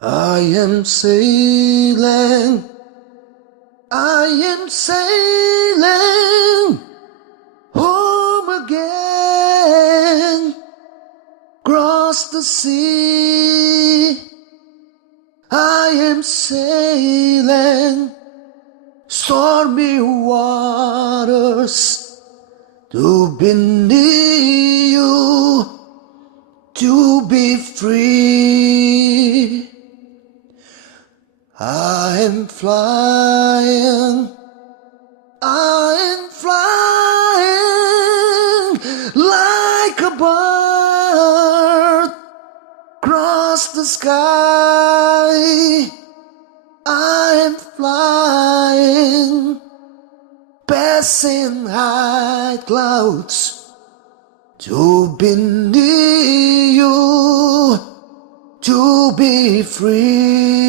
I am sailing, I am sailing home again, across the sea. I am sailing stormy waters to be near you, to be free. I am flying, I am flying like a bird across the sky. I am flying, passing high clouds to be near you, to be free.